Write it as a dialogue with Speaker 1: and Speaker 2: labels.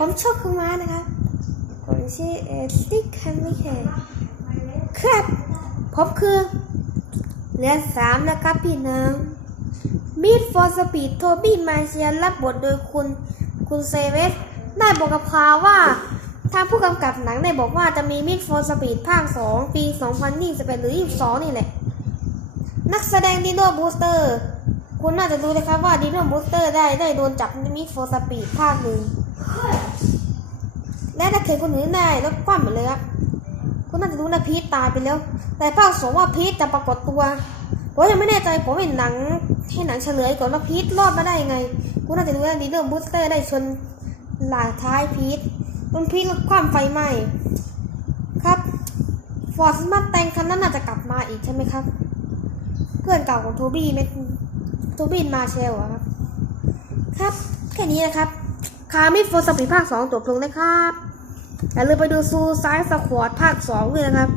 Speaker 1: ผมชอบคุณมานะครับผมชื่อเอสติกคันไม่แคครับผมคือเรือสามนะครับพี่น้องมีดฟอร์สปีดโทบี้มาเชียรับบทโดย คุณ คุณเซเวส ได้บอกกับข่าว่าทางผู้กำกับหนังได้บอกว่าจะมีมิดฟอร์สปีดภาค 2 ปี 2021 หรือ 22 นี่แหละ นักแสดงดิโน่บูสเตอร์ คุณน่าจะรู้นะครับว่าดิโน่บูสเตอร์ได้ได้โดนจับในมิดฟอร์สปีดภาคหนึ่ง และถ้าเข็นคนอื่นได้แล้วคว่ำไปเลยครับคุณน่าจะรู้นะพีทตายไปแล้ว แต่ภาคสองว่าพีทจะปรากฏตัวผมยังไม่แน่ใจผมเห็นหนังให้หนังเฉลยก่อนว่าพีทรอดมาได้ยังไงคุณน่าจะรู้ว่าดิโนบูสเตอร์ได้ชนหลายท้ายพีทจนพีทรถคว่ำไฟไหม้ครับฟอร์ดมาแตงคันนั้นน่าจะกลับมาอีกใช่ไหมครับ เพื่อนเก่าของโทบี้เมโทบี้มาเชลอะครับ ครับ แค่นี้นะครับ คามิโฟสปีภาคสองจบลงนะครับอย่าลืมไปดูซูซายสควอตภาคสองด้วยนะครับ